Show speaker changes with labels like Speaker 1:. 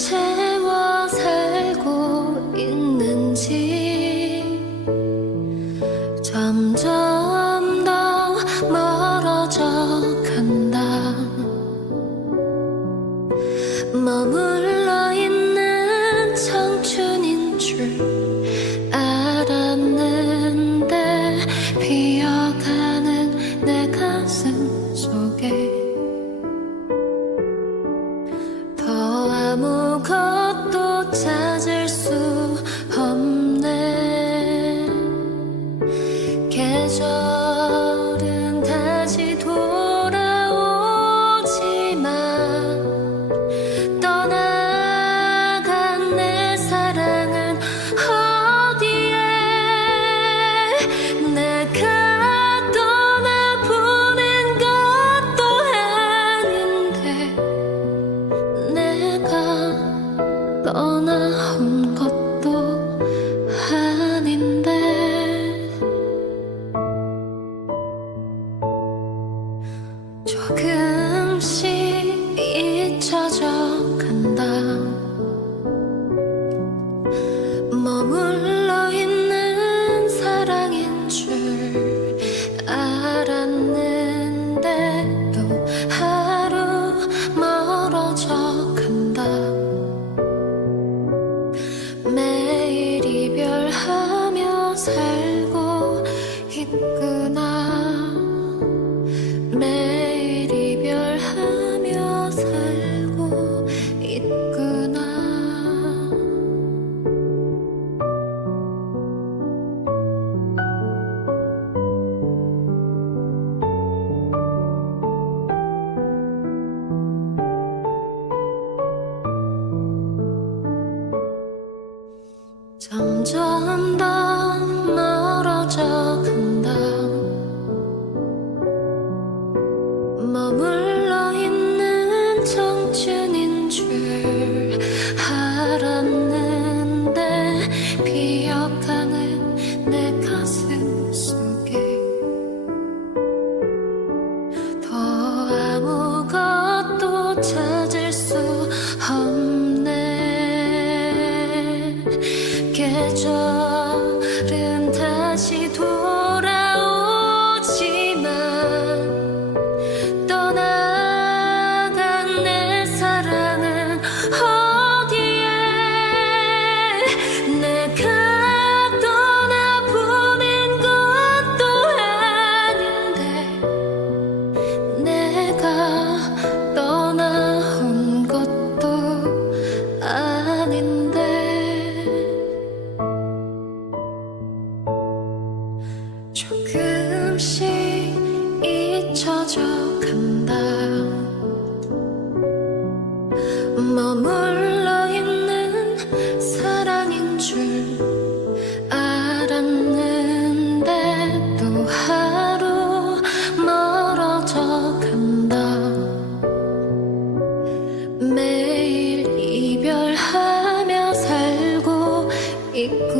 Speaker 1: 채워 살고 있는지 점점 더 멀어져 간다. 머물 떠나온 것도 아닌데. 조금 살고 있구나. 매일 이별하며 살고 있구나. 점점 더 머물러 있는 청춘인 줄 알았는데 비어가는 내 가슴 속에 더 아무것도 찾을 수 없네 내가 떠나온 것도 아닌데. 조금씩 잊혀져 간다. 머물러 있